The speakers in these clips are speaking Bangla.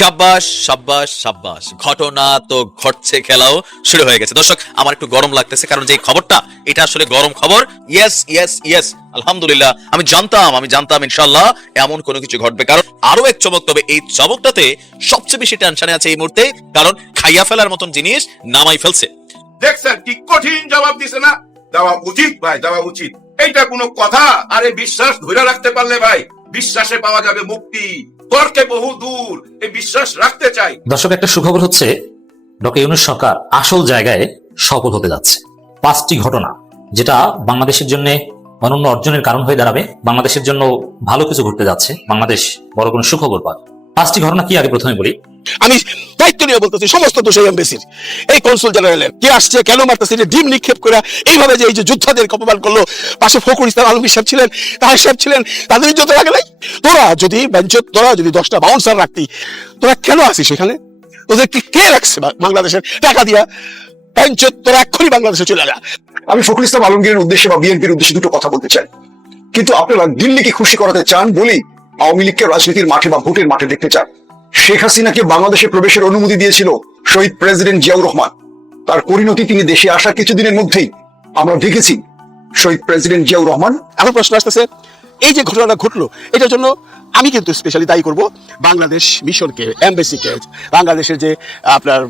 সাব্বাস সাব্বাস সাব্বাস। ঘটনা তো ঘটছে, খেলাও শুরু হয়ে গেছে। দর্শক, আমার একটু গরম লাগতেছে, কারণ যে খবরটা, এটা আসলে গরম খবর। ইয়েস ইয়েস ইয়েস আলহামদুলিল্লাহ। আমি জানতাম আমি জানতাম ইনশাল্লাহ এমন কোনো কিছু ঘটবে। কারণ আরও এক চমক, তবে এই চমকটাতে সবচেয়ে বেশি টেনশনে আছে এই মুহূর্তে, কারণ খাইয়া ফেলার মতন জিনিস নামাই ফেলছে। দেখছেন কি কঠিন জবাব দিছে না? দেওয়া উচিত ভাই, দেওয়া উচিত। এইটা কোনো কথা? আরে, বিশ্বাস ধরে রাখতে পারলে ভাই, বিশ্বাসে পাওয়া যাবে মুক্তি। তর্কে বহু দূর এই বিশ্বাস রাখতে চাই। দর্শক, একটা সুখবর হচ্ছে, ডক্টর ইউনুস সরকার আসল জায়গায় সফল হতে যাচ্ছে। পাঁচটি ঘটনা, যেটা বাংলাদেশের জন্য অনন্য অর্জনের কারণ হয়ে দাঁড়াবে, বাংলাদেশের জন্য ভালো কিছু ঘটতে যাচ্ছে, বাংলাদেশ বড় কোনো সুখবর পাবে। পাঁচটি ঘটনা কি আগে প্রথমে বলি? আমি দায়িত্ব নিয়ে বলতেছি, সমস্ত দোষ এমবেসির এই কনসুল জেনারেলের কে আসছে, কেন মারতেছে যে ডিম নিক্ষেপ করে এইভাবে যে এই যে যোদ্ধাদের অপমান করল, পাশে ফখরুল ইসলাম, আলমগীর সাহেব ছিলেন, তাহার সাহেব ছিলেন, তাদের ইজ্জত লাগে নাই। তোরা যদি বেঞ্চ তোরা যদি দশটা বাউন্সার রাখতি, তোরা কেন আসিস সেখানে তোদের কি রাখছে বাংলাদেশের? টাকা দিয়া। বেঞ্চ তোরা এক্ষুনি বাংলাদেশে চলে যা। আমি ফখরুল ইসলাম আলমগীরের উদ্দেশ্যে বা বিএনপির উদ্দেশ্যে দুটো কথা বলতে চাই। কিন্তু আপনারা দিল্লিকে খুশি করাতে চান বলেই আওয়ামী লীগকে রাজনীতির মাঠে বা ভোটের মাঠে দেখতে চান। শেখ হাসিনাকে বাংলাদেশে প্রবেশের অনুমতি দিয়েছিল শহীদ প্রেসিডেন্ট জিয়াউর রহমান। তার পরিণতি তিনি দেশে আসার কিছুদিনের মধ্যেই আমরা দেখেছি শহীদ প্রেসিডেন্ট জিয়াউর রহমান। এখন প্রশ্ন আসতেছে এই যে ঘটনাটা ঘটলো, এটার জন্য আমি কিন্তু স্পেশালি দায়ী করব বাংলাদেশ মিশনকে, এমবেসিকে, বাংলাদেশের যে আপনার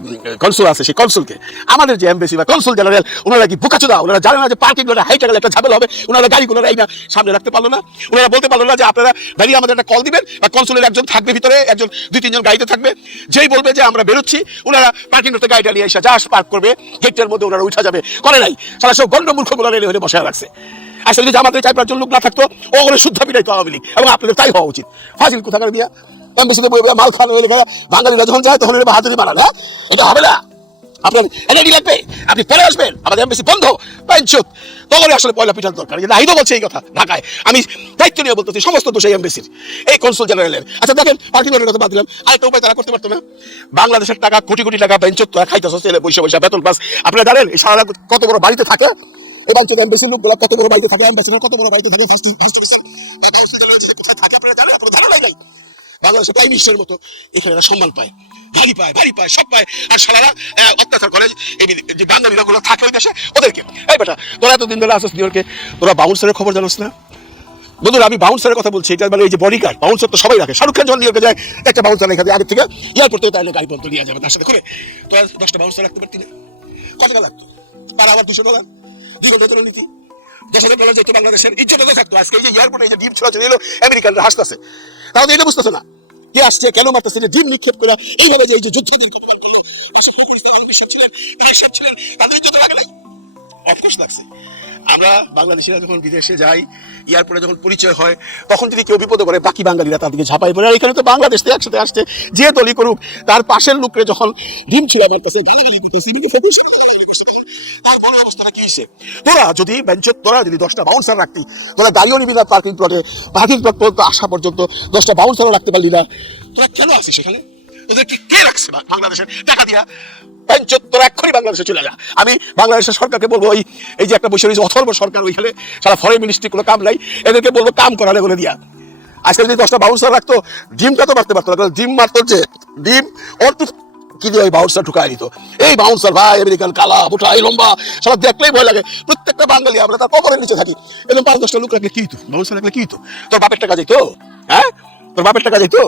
কনসুল আছে সেই কনসুলকে আমাদের যে এমবেসি বা কনসুল জেনারেল ওনারা কি বোকাচোদা ওনারা জানে না যে পার্কিং লড়া হাইটা গেলে একটা ঝামেলা হবে। ওনারা গাড়িগুলো এই না সামনে রাখতে পারল না। ওনারা বলতে পারল না যে আপনারা দাঁড়িয়ে আমাদের একটা কল দিবেন বা কনসুলের একজন থাকবে ভিতরে, একজন, দুই, তিনজন গাড়িতে থাকবে। যেই বলবে যে আমরা বেরোচ্ছি, ওনারা পার্কিং লড়তে গাড়িটা নিয়ে এসে জাহাজ পার্ক করবে। গেটের মধ্যে ওনারা উঠা যাবে। করে নাই। সারা সব গন্ড মূর্খগুলো রেলে হলে বসে রাখছে। আসলে যদি আমাদের চার পাঁচজন লোক না থাকতো, ও করে শুদ্ধ পিটাই তো আওয়ামী লীগ। এবং আপনাদের তাই হওয়া উচিত। ফাজিল কোথাকার দিয়া? এমবেসিতে বই মাল খাওয়ানো হয়ে গেলে বাঙালিরা যখন যায় তখন এরা হাতুড়ি বানান হ্যাঁ এটা হবে না। আপনার এনার্জি লাগবে, আপনি পরে আসবেন। আমাদের এমবেসি বন্ধ পাইনচুত তখন আসলে পয়লা পিঠার দরকার। কিন্তু নাহিদও বলছে এই কথা, ঢাকায়। আমি দায়িত্ব নিয়ে বলতেছি, সমস্ত দোষ এই এমবেসির এই কনসুল জেনারেলের। আচ্ছা দেখেন পার্কিং লটের কথা বাদ দিলাম। আরেকটা উপায় তারা করতে পারতো না। বাংলাদেশের টাকা কোটি কোটি টাকা বেঞ্চত খাইতেছ, ছেলে বৈশা বৈশা বেতন পাস। আপনারা জানেন, এই সারা কত বড় বাড়িতে থাকে এবং তো এমবেসি লোকগুলো কত বড় বাড়িতে থাকে এমবেসিডার কত বড় বাড়িতে থাকে first first officer council general যে কোথায় থাকে আপনারা জানেন? আপনারা ধারণাই নাই। বাংলাদেশের প্রাইম মিনিস্টারের মতো এখানে এরা সম্মান পায়। গাড়ি পায়, বাড়ি পায়, সব পায়। আর সালারা অত্যাচার করে এই যে বাঙালিরা গুলো থাকে ওই দেশে, ওদেরকে। এই বেটা, তোরা এতদিন ধরে আসিস নিউ ইয়র্কে তোরা বাউন্সারের খবর জানোস না? বন্ধুরা, আমি বাউন্সারের কথা বলছি, এটা মানে এই যে বডিগার্ড বাউন্সার তো সবাই রাখে। শাহরুখ খান যখন ইয়র্কে যায়, একটা বাউন্সার রেখে দেয়, আগে থেকে এয়ারপোর্ট থেকে তাহলে গাড়ি পর্যন্ত নিয়ে যাবে তার সাথে করে। তোরা দশটা বাউন্সার রাখতে পারতি না? কত টাকা লাগতো? পার আবার দুশো ডলার চলে নীতি। দেশ ডলার যেত বাংলাদেশের ইজ্জত থাকতো। আজকে এই যে এয়ারপোর্টে এই যে ডিম ছড়া এলো, আমেরিকানরা হাসতেছে। তাহলে এটা বুঝতেছে না। কে আসছে, কেন মারতেছে ডিম নিক্ষেপ করে, এইভাবে যে এই যে যুদ্ধ দিন ছিলেন ছিলেন তাদের ইজ্জত লাগে নাই অফকোর্স লাগছে। আমরা বাংলাদেশিরা যখন বিদেশে যাই, এয়ারপোর্টে যখন পরিচয় হয়, তখন যদি কেউ বিপদে পড়ে, বাকি বাঙালিরা তাদেরকে ঝাঁপাই পড়ে। আর এখানে তো বাংলাদেশ থেকে একসাথে আসছে, যে দলই করুক, তার পাশের লোককে যখন ডিম তখন তার বড় অবস্থাটা কি তোরা যদি বেঞ্চত তোরা যদি দশটা বাউন্সার রাখতি, তোরা গাড়িও নিবি না পার্কিং প্লটে পার্কিং প্লট পর্যন্ত আসা পর্যন্ত দশটা বাউন্সারও রাখতে পারলি না। তোরা কেন আসিস সেখানে? তোদের কি রাখছে বাংলাদেশের টাকা দিয়া? পঞ্চায়েত তোরা বাংলাদেশে চলে যা। আমি বাংলাদেশের সরকারকে বলব, ওই এই যে একটা বসে রয়েছে অথর্ব সরকার, ওইখানে সারা ফরেন মিনিস্ট্রি কোনো কাম নাই। এদেরকে বলব, কাম করালে বলে দিয়া। আজকে যদি দশটা বাউন্সার রাখতো, ডিমটা তো মারতে পারতো ডিম মারতো যে ডিম তো কি দিয়ে ওই বাউন্সার ঢুকাই দিত? এই বাউন্সার ভাই আমেরিকান কালা, বুটা, এই লম্বা সব দেখলেই ভয় লাগে। প্রত্যেকটা বাঙালি, আমরা তার কবরের নিচে থাকি। এরকম পাঁচ দশটা লোক রাখলে কি হইতো? বাউন্সার রাখলে কি হইতো? তোর বাপের টাকা যাইতো? হ্যাঁ? তোর বাপের টাকা যাইতো?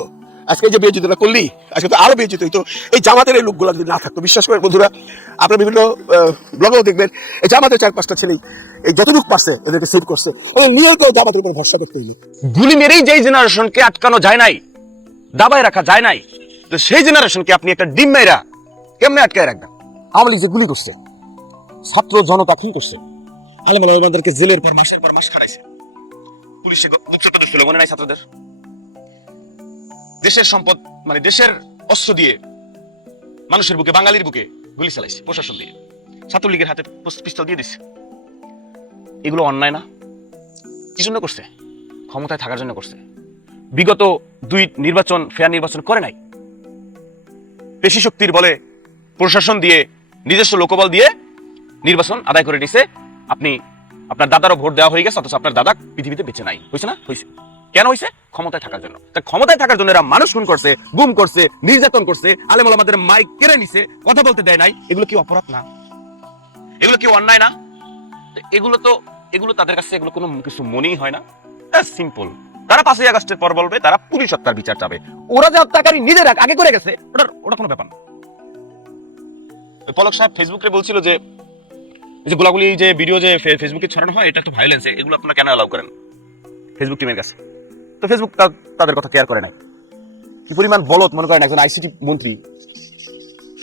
আজকে যে বিয়ে জিতটা করলি আজকে তো আরও বিয়ে জিত হইতো। এই জামাতের এই লোকগুলো যদি না থাকতো বিশ্বাস করে বন্ধুরা আপনারা বিভিন্ন ব্লগেও দেখবেন এই জামাতের চার পাঁচটা ছেলেই এই যতটুকু পারছে এদেরকে সেভ করছে। ওদের নিয়েও কেউ জামাতের উপর ভরসা করতে হইলি গুলি মেরেই যেই জেনারেশনকে আটকানো যায় নাই দাবায় রাখা যায় নাই তো সেই জেনারেশনকে আপনি একটা ডিম মেরা কেমনে আটকায় রাখবেন? আওয়ামী লীগ যে গুলি করছে ছাত্র জনতা খুন করছে আলেম আলমাদেরকে জেলের পর মাসের পর মাস খাটাইছে। পুলিশে গুচ্ছটা ছিল মনে নাই ছাত্রদের? দেশের সম্পদ মানে দেশের অস্ত্র দিয়ে মানুষের বুকে, বাঙালির বুকে গুলি চালাইছে, প্রশাসন দিয়ে। ছাত্রলীগের হাতে পিস্তল দিয়ে দিচ্ছে এগুলো অন্যায় না। কি জন্য করছে? ক্ষমতায় থাকার জন্য করছে। বিগত দুই নির্বাচন, ফেয়ার নির্বাচন করে নাই। পেশি শক্তির বলে প্রশাসন দিয়ে, নিজস্ব লোকবল দিয়ে নির্বাচন আদায় করে নিছে। আপনি, আপনার দাদারও ভোট দেওয়া হয়ে গেছে, অথচ আপনার দাদা পৃথিবীতে বেঁচে নাই। হয়েছে না? হয়েছে। কেন হয়েছে ক্ষমতায় থাকার জন্য। তা ক্ষমতায় থাকার জন্য এরা মানুষ খুন করছে, গুম করছে, নির্যাতন করছে আলেমল আমাদের মাইক কেড়ে নিছে, কথা বলতে দেয় নাই। এগুলো কি অপরাধ না? এগুলো কি অন্যায় না? এগুলো তো, এগুলো তাদের কাছে এগুলো কোনো কিছু মনেই হয় না। সিম্পল তারা পাঁচই আগস্টের পর বলবে, তারা পুলিশ হত্যার বিচার চাবে। ওরা যে হত্যাকারী নিজেরা আগে করে গেছে, ওটার ওটা কোনো ব্যাপার না। পলক সাহেব ফেসবুকে বলছিল যে যে গোলাগুলি যে ভিডিও যে ফেসবুকে ছড়ানো হয়, এটা তো ভায়োলেন্স এগুলো আপনারা কেন অ্যালাউ করেন? ফেসবুক টিমের কাছে। তো ফেসবুক তাদের কথা কেয়ার করে নাই। কি পরিমাণ বলত মনে করেন একজন আইসিটি মন্ত্রী?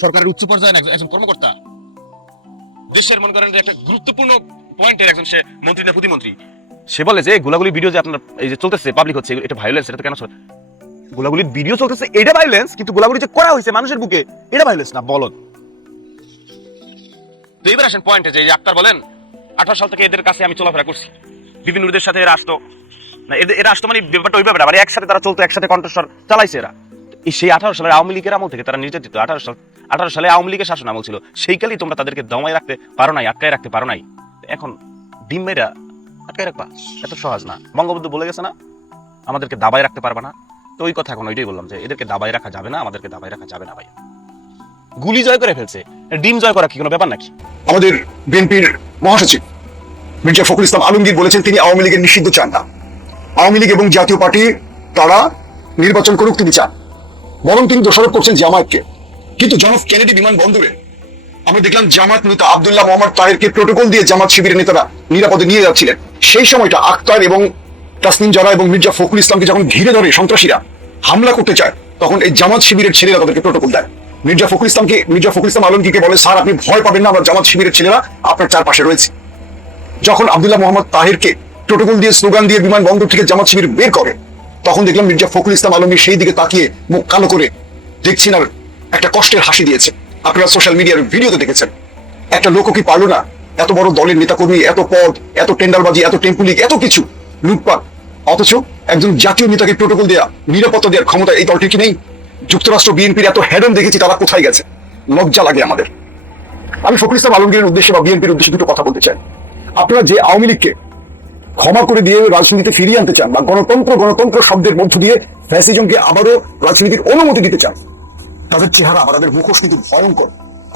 সরকারের উচ্চ পর্যায়ের একজন কর্মকর্তা। দেশের মনে করেন যে একটা গুরুত্বপূর্ণ পয়েন্টের একজন সে মন্ত্রী না প্রতিমন্ত্রী। সে বলে যে গোলাগুলি ভিডিও যে আপনার এই যে চলতেছে পাবলিক হচ্ছে, এটা ভায়োলেন্স এটা তো কেন? গোলাগুলির ভিডিও চলতেছে, এটা ভায়োলেন্স কিন্তু গোলাগুলি যে করা হয়েছে মানুষের বুকে, এটা ভায়োলেন্স না বলদ তো এবার আসেন পয়েন্টে যে আক্তার বলেন, আঠারো সাল থেকে এদের কাছে আমি চলাফেরা করছি। বিভিন্ন সাথে এরা আসতো না এরা আসতো মানে ব্যাপারটা ওই ব্যাপারটা মানে একসাথে তারা চলতো, একসাথে কণ্ঠস্বর চালাইছে এরা। সেই আঠারো সালের আওয়ামী লীগের আমল থেকে তারা নির্যাতিত। আঠারো সাল, আঠারো সালে আওয়ামী লীগের শাসন আমল ছিল। সেইকালেই তোমরা তাদেরকে দমায় রাখতে পারো নাই, আটকায় রাখতে পারো নাই। এখন ডিম মেয়েরা আটকায় রাখবা? এত সহজ না। বঙ্গবন্ধু বলে গেছে না, আমাদেরকে দাবায় রাখতে পারবা না। তো ওই কথা এখন ওইটাই বললাম যে, এদেরকে দাবায় রাখা যাবে না, আমাদেরকে দাবায় রাখা যাবে না ভাই। গুলি জয় করে ফেলছে। ডিম জয় করা কি কোনো ব্যাপার নাকি? আমাদের বিএনপির মহাসচিব মির্জা ফখরুল ইসলাম আলমগীর বলেছেন তিনি আওয়ামী লীগের নিষিদ্ধ চান না। আওয়ামী লীগ এবং জাতীয় পার্টি, তারা নির্বাচন করুক তিনি চান। বরং তিনি দোষারোপ করছেন জামায়াতকে। কিন্তু জন অফ কেনেডি বিমানবন্দরে আমরা দেখলাম জামাত নেতা আব্দুল্লাহ মোহাম্মদ তাহেরকে প্রোটোকল দিয়ে জামাত শিবিরের নেতারা নিরাপদে নিয়ে যাচ্ছিলেন। সেই সময়টা আক্তার এবং তাসনিম জারা এবং মির্জা ফখরুল ইসলামকে যখন ঘিরে ধরে সন্ত্রাসীরা হামলা করতে চায়, তখন এই জামাত শিবিরের ছেলেরা তাদেরকে প্রোটোকল দেয়। মির্জা ফখরুল ইসলামকে, মির্জা ফখরুল ইসলাম আলমগীরকে বলে, স্যার, আপনি ভয় পাবেন না, আমরা জামাত শিবিরের ছেলেরা আপনার চারপাশে রয়েছে। যখন আব্দুল্লাহ মোহাম্মদ তাহিরকে প্রোটোকল দিয়ে স্লোগান দিয়ে বিমানবন্দর থেকে জামাত শিবির বের করে। তখন দেখলাম মির্জা ফখরুল ইসলাম আলমগীর সেই দিকে তাকিয়ে মুখ কালো করে দেখছেন আর একটা কষ্টের হাসি দিয়েছে। আপনারা সোশ্যাল মিডিয়ার ভিডিওতে দেখেছেন। একটা লোক কি পারল না? এত বড় দলের নেতাকর্মী, এত পদ, এত টেন্ডারবাজি, এত টেম্পুলিক এত কিছু লুটপাট। অথচ একজন জাতীয় নেতাকে প্রোটোকল দেওয়া নিরাপত্তা দেওয়ার ক্ষমতা এই দলটির কি নেই? যুক্তরাষ্ট্র বিএনপির এত হেডন দেখেছি, তারা কোথায় গেছে? লজ্জা লাগে আমাদের। আমি ফখরুল ইসলাম আলমগীরের উদ্দেশ্যে বা বিএনপির উদ্দেশ্যে দুটো কথা বলতে চাই। আপনারা যে আওয়ামী লীগকে ক্ষমা করে দিয়ে রাজনীতিতে ফিরিয়ে আনতে চান বা গণতন্ত্র গণতন্ত্র শব্দের মধ্য দিয়ে ফ্যাসিজমকে আবারও রাজনীতির অনুমতি দিতে চান, তাদের চেহারা আমাদের মুখোশ কিন্তু ভয়ঙ্কর।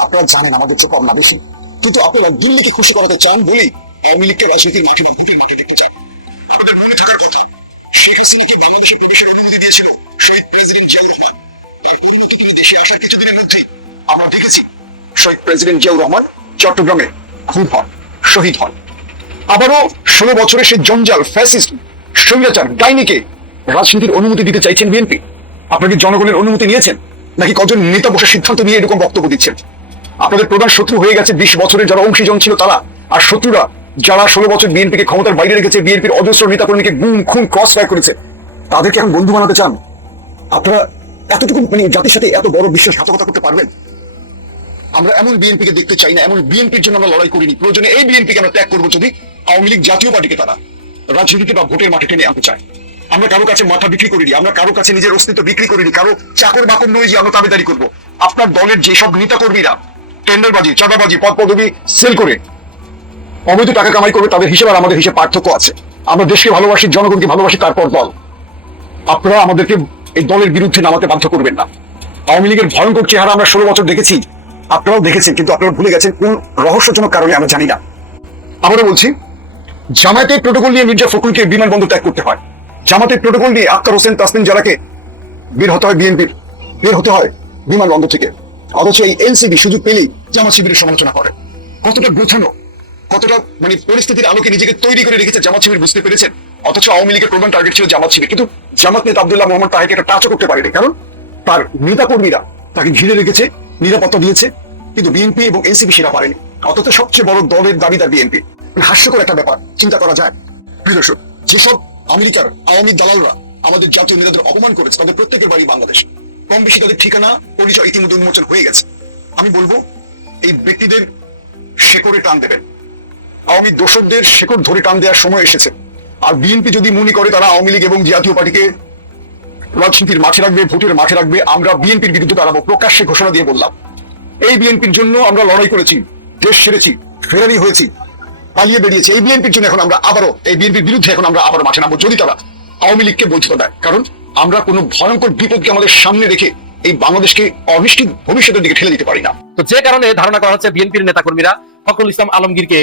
আপনারা জানেন আমাদের চেয়ে কম না বেশি। কিন্তু আপনারা দিল্লিকে খুশি করাতে চান বলেই আওয়ামী লীগকে রাজনীতির মাঠে মাঠে দেখতে চান। মনে থাকার কথা শেখ বাংলাদেশে প্রবেশের অনুমতি দিয়েছিল সেই প্রেসিডেন্ট জিয়াউর রহমান। অনুমতি তিনি দেশে আসার কিছুদিনের আমরা দেখেছি শহীদ প্রেসিডেন্ট জিয়াউর রহমান চট্টগ্রামে খুন হন, শহীদ হন। আবারও ষোলো বছরের সেই জঞ্জাল ফ্যাসিস্ট স্বৈরাচার, ডাইনিকে রাজনীতির অনুমতি দিতে চাইছেন বিএনপি। আপনারা কি জনগণের অনুমতি নিয়েছেন? নাকি কজন নেতা বসে সিদ্ধান্ত নিয়ে এরকম বক্তব্য দিচ্ছেন? আপনাদের প্রধান শত্রু হয়ে গেছে বিশ বছরের যারা অংশীজন ছিল তারা। আর শত্রুরা যারা ষোলো বছর বিএনপিকে ক্ষমতার বাইরে রেখেছে, বিএনপির অজস্র নেতাকর্মীকে গুম, খুন ক্রস ফায়ার করেছে, তাদেরকে এখন বন্ধু বানাতে চান? আপনারা এতটুকু মানে জাতির সাথে এত বড় বিশ্বাসঘাতকতা করতে পারবেন? আমরা এমন বিএনপিকে দেখতে চাই না, এমন বিএনপির জন্য আমরা লড়াই করিনি। প্রয়োজনে এই বিএনপিকে আমরা ত্যাগ করব যদি আওয়ামী লীগ জাতীয় পার্টিকে তারা রাজনীতিতে বা ভোটের মাঠে টেনে আনতে চায়। আমরা কারও কাছে মাথা বিক্রি করিনি, আমরা কারও কাছে নিজের অস্তিত্ব বিক্রি করিনি, কারও চাকর বাকর নই যে আমরা দাবিদারি করব। আপনার দলের যেসব নেতা কর্মীরা টেন্ডারবাজি, চাঁদাবাজি পদ পদবি সেল করে অবৈধ টাকা কামাই করবে তাদের হিসেবে আমাদের হিসেবে পার্থক্য আছে। আমরা দেশকে ভালোবাসি, জনগণকে ভালোবাসি, তারপর দল। আপনারা আমাদেরকে এই দলের বিরুদ্ধে নামাতে বাধ্য করবেন না। আওয়ামী লীগের ভয়ঙ্কর চেহারা আমরা ষোলো বছর দেখেছি, আপনারাও দেখেছেন, কিন্তু আপনারা ভুলে গেছেন কোন রহস্যজনক কারণে আমরা জানি না। আবারও বলছি জামায়াতের প্রোটোকল নিয়ে মির্জা ফখরুলকে বিমানবন্দর ত্যাগ করতে হয়। জামাতের প্রোটোকল নিয়ে আক্তার হোসেন তাসনিম জারাকে বের হতে হয় বিএনপির, বের হতে হয় বিমানবন্দর থেকে। অথচ এই এনসিবি সুযোগ পেলেই জামাত শিবিরের সমালোচনা করে। কতটা গোছানো, কতটা মানে পরিস্থিতির আলোকে নিজেকে তৈরি করে রেখেছে জামাত শিবির বুঝতে পেরেছেন। অথচ আওয়ামী লীগের প্রধান টার্গেট ছিল জামাত শিবির। কিন্তু জামাত নেতা আব্দুল্লাহ মোহাম্মদ তাহেরকে একটা টাচও করতে পারেনি। কারণ তার নেতা কর্মীরা তাকে ঘিরে রেখেছে, নিরাপত্তা দিয়েছে। কিন্তু বিএনপি এবং এনসিপি সেটা পারেনি। অথচ সবচেয়ে বড় দলের দাবিদার বিএনপি। হাস্যকর একটা ব্যাপার, চিন্তা করা যায়। যেসব আমেরিকার আওয়ামী দালালরা আমাদের জাতীয় নেতাদের অপমান করেছে, তাদের প্রত্যেকের বাড়ি বাংলাদেশ। কম বেশি তাদের ঠিকানা পরিচয় ইতিমধ্যে উন্মোচন হয়ে গেছে। আমি বলব, এই ব্যক্তিদের শেকড়ে টান দেবেন। আওয়ামী দোষকদের শেকড় ধরে টান দেওয়ার সময় এসেছে। আর বিএনপি যদি মনে করে তারা আওয়ামী লীগ এবং জাতীয় পার্টিকে রাজনীতির মাঠে রাখবে, ভোটের মাঠে রাখবে, আমরা বিএনপির বিরুদ্ধে দাঁড়াবো, প্রকাশ্যে ঘোষণা দিয়ে বললাম। এই বিএনপির জন্য আমরা লড়াই করেছি, দেশ সেরেছি ফেরারি হয়েছি। পালিয়ে বেরিয়েছি। এই বিএনপির জন্য এখন আমরা আবারও, এই বিএনপির বিরুদ্ধে এখন আমরা আবারও মাঠে নামবো। যদি তারা আওয়ামী লীগকে বৈধতা দেয়, কারণ আমরা কোনো ভয়ঙ্কর বিপদকে আমাদের সামনে রেখে এই বাংলাদেশকে অনিশ্চিত ভবিষ্যতের দিকে ঠেলে দিতে পারি না। তো যে কারণে ধারণা করা হচ্ছে বিএনপির নেতাকর্মীরা ফখরুল ইসলাম আলমগীরকে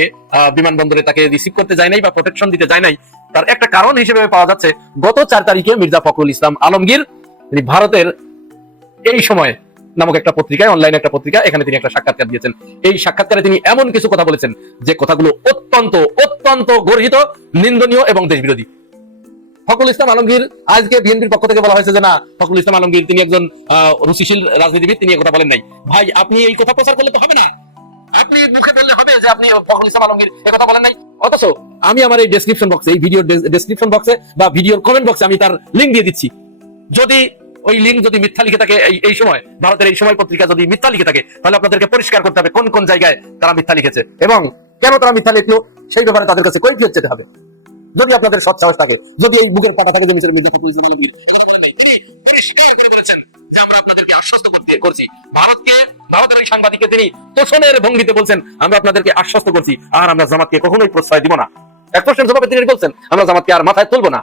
বিমানবন্দরে তাকে রিসিভ করতে যায় নাই বা প্রোটেকশন দিতে যায় নাই। তার একটা কারণ হিসেবে পাওয়া যাচ্ছে, গত চার তারিখে মির্জা ফখরুল ইসলাম আলমগীর, তিনি ভারতের এই সময় নামক একটা পত্রিকায় অনলাইন একটা পত্রিকা এখানে তিনি একটা সাক্ষাৎকার দিয়েছেন। এই সাক্ষাৎকারে তিনি এমন কিছু কথা বলেছেন যে কথাগুলো অত্যন্ত অত্যন্ত গর্হিত, নিন্দনীয় এবং দেশবিরোধী। ফখরুল ইসলাম আলমগীর, আজকে বিএনপির পক্ষ থেকে বলা হয়েছে যে না, ফখরুল ইসলাম আলমগীর তিনি একজন রুচিশীল রাজনীতিবিদ, তিনি এই কথা বলেন নাই। ভাই, আপনি এই কথা প্রচার করলে তো হবে না। আপনি মুখে বললে হবে যে আপনি ফখরুল ইসলাম আলমগীর কথা বলেন নাই। অথচ আমি আমার এই ডেসক্রিপশন বক্সে এই ভিডিও ডেসক্রিপশন বক্সে বা ভিডিওর কমেন্ট বক্সে আমি তার লিংক দিয়ে দিচ্ছি। যদি ওই লিঙ্ক যদি মিথ্যা লিখে থাকে এই সময়, ভারতের এই সময় পত্রিকা যদি মিথ্যা লিখে থাকে, তাহলে আপনাদেরকে পরিষ্কার করতে হবে কোন কোন জায়গায় তারা মিথ্যা লিখেছে এবং কেন তারা মিথ্যা লিখলো, সেই ব্যাপারে তাদের কাছে কৈফিয়ত যেতে হবে। যদি আপনাদের সৎ সাহস থাকে, যদি এই বুকের পাটা থাকে যে নাই। তিনি পরিষ্কার করে বলেছেন যে আমরা আপনাদেরকে আশ্বস্ত করতে করছি। ভারতকে, ভারতের সাংবাদিককে তিনি তোষণের ভঙ্গিতে বলছেন, আমরা আপনাদেরকে আশ্বস্ত করছি, আর আমরা জামাতকে কখনোই প্রশ্রয় দিব না। এক প্রশ্নের জবাবে তিনি বলছেন, আমরা জামাতকে আর মাথায় তুলবো না।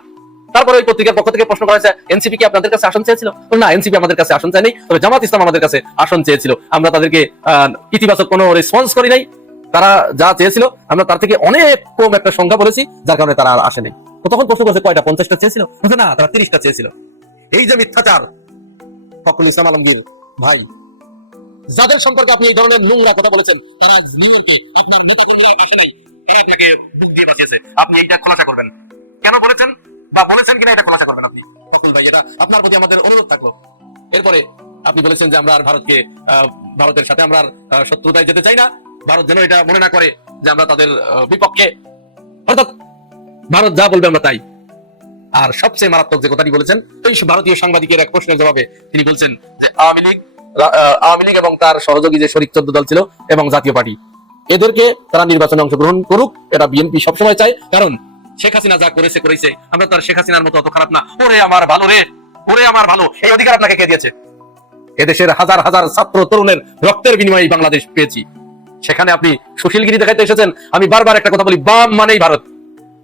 তারপরে ওই পত্রিকার পক্ষ থেকে প্রশ্ন করা হয়েছে, এনসিপি কি আপনাদের কাছে আসন চেয়েছিল? না, এনসিপি আমাদের কাছে আসন চায়নি। তবে জামাত ইসলাম আমাদের কাছে আসন চেয়েছিল। আমরা তাদেরকে ইতিবাচক কোনো রেসপন্স করি নাই। তারা যা চেয়েছিল, আমরা তার থেকে অনেক কম একটা সংখ্যা বলেছি, যার কারণে তারা আর আসেনি। তখন প্রশ্ন করেছে, কয়টা? পঞ্চাশটা চেয়েছিল? না, তারা তিরিশটা চেয়েছিল। এই যে মিথ্যাচার, ফখরুল ইসলাম আলমগীর ভাই, যাদের সম্পর্কে আপনি এই ধরনের নোংরা কথা বলেছেন, তারা নিউ ইয়র্কে আপনার নেতা কর্মীরা আসে নাই। তারা আপনাকে বুক দিয়ে বাঁচিয়েছে। আপনি এইটা খোলাসা করবেন। কেন বলেছেন? বা বলেছেন কিনা এটা খোলাসা করবেন আপনি। ভাই, এটা আপনার প্রতি আমাদের অনুরোধ থাকল। এরপরে আপনি বলেছেন যে আমরা আর ভারতকে ভারতের সাথে আমরা আর শত্রুতায় যেতে চাই না। ভারত যেন এটা মনে না করে যে আমরা তাদের বিপক্ষে অর্থাৎ ভারত যা বলবে আমরা তাই। আর সবচেয়ে মারাত্মক যে কথাটি বলেছেন ভারতীয় সাংবাদিকের এক প্রশ্নের জবাবে তিনি বলছেন যে আওয়ামী লীগ আওয়ামী লীগ এবং তার সহযোগী যে শরিক চোদ্দ দল ছিল এবং জাতীয় পার্টি, এদেরকে তারা নির্বাচনে অংশগ্রহণ করুক, এটা বিএনপি সবসময় চায়। কারণ শেখ হাসিনা যা করেছে করেছে। আমরা তার শেখ হাসিনার মতো অত খারাপ না। ওরে আমার ভালো রে, ওরে আমার ভালো। এই অধিকার আপনাকে কে দিয়েছে? এদেশের হাজার হাজার ছাত্র তরুণের রক্তের বিনিময়ে বাংলাদেশ পেয়েছি। সেখানে আপনি সুশীলগিরি দেখাইতে এসেছেন। আমি বারবার একটা কথা বলি, বাম মানেই ভারত।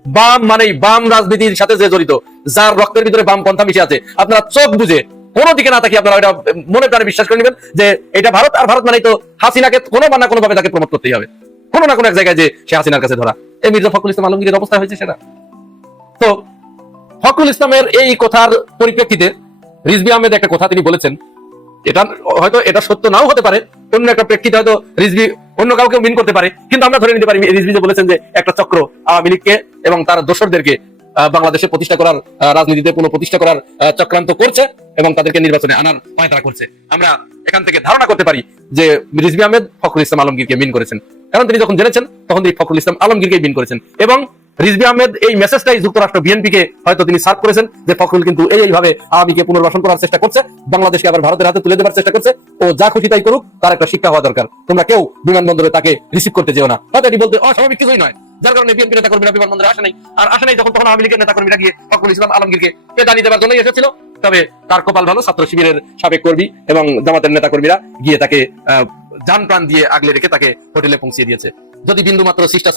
বাম মানেই বাম রাজনীতির সাথে যে জড়িত, যার রক্তের ভিতরে বাম পন্থা মিশে আছে। আপনারা চোখ বুঝে, কোনো দিকে না তাকিয়ে আপনারা এটা মনে প্রাণে বিশ্বাস করে নেবেন যে এটা ভারত, আর ভারত মানেই তো হাসিনাকে কোনো বা না কোনো ভাবে তাকে প্রমোট করতেই হবে। কোনো না কোনো এক জায়গায় যে সে হাসিনার কাছে ধরা? এই মির্জা ফখরুল ইসলাম আলমগীরের অবস্থা হয়েছে সেটা। তো ফখরুল ইসলামের এই কথার পরিপ্রেক্ষিতে রিজবি আহমেদ একটা কথা তিনি বলেছেন। এটা হয়তো এটা সত্য নাও হতে পারে অন্য একটা প্রেক্ষিতে হয়তো রিজবি অন্য কাউকে মিন করতে পারে, কিন্তু আমরা ধরে নিতে পারি রিজবি যে বলেছেন যে একটা চক্র আওয়ামী লীগকে এবং তার দোসরদেরকে বাংলাদেশে প্রতিষ্ঠা করার রাজনীতিতে পুনঃ প্রতিষ্ঠা করার চক্রান্ত করছে এবং তাদেরকে নির্বাচনে আনার পায়তারা করছে। আমরা এখান থেকে ধারণা করতে পারি যে রিজবি আহমেদ ফখরুল ইসলাম আলমগীরকে মিন করেছেন। কারণ তিনি যখন জেনেছেন, তখন তিনি ফখরুল ইসলাম আলমগীরকে মিন করেছেন। এবং রিজবি আহমেদ এই মেসেজটাই যুক্তরাষ্ট্র বিএনপি কে হয়তো তিনি সার্ভ করেছেন যে ফখরুল কিন্তু এই এইভাবে আওয়ামীকে পুনর্বাসন করার চেষ্টা করছে, বাংলাদেশকে আবার ভারতের হাতে তুলে দেওয়ার চেষ্টা করছে, ও যা খুশি তাই করুক, তার একটা শিক্ষা হওয়া দরকার। তোমরা কেউ বিমানবন্দরে তাকে রিসিভ করতে যেও না। হয়তো এটি বলতে অস্বাভাবিক কিছুই নয়, যার কারণে বিএনপি নেতা কর্মীরা বিমানবন্দরে আসে নাই। আর আসে নাই যখন, তখন আওয়ামী লীগের নেতা কর্মীরা গিয়ে ফখরুল ইসলাম আলমগীরকে পেদানি দেওয়ার জন্যই এসেছিল। তবে তার কপাল ভালো ছাত্র শিবিরের সাবেক কর্মী এবং জামাতের নেতা কর্মীরা গিয়ে তাকে আহ, যান প্রাণ দিয়ে আগলে রেখে তাকে হোটেলে পৌঁছে দিয়েছে। যদি বিন্দু মাত্র শিষ্টাচার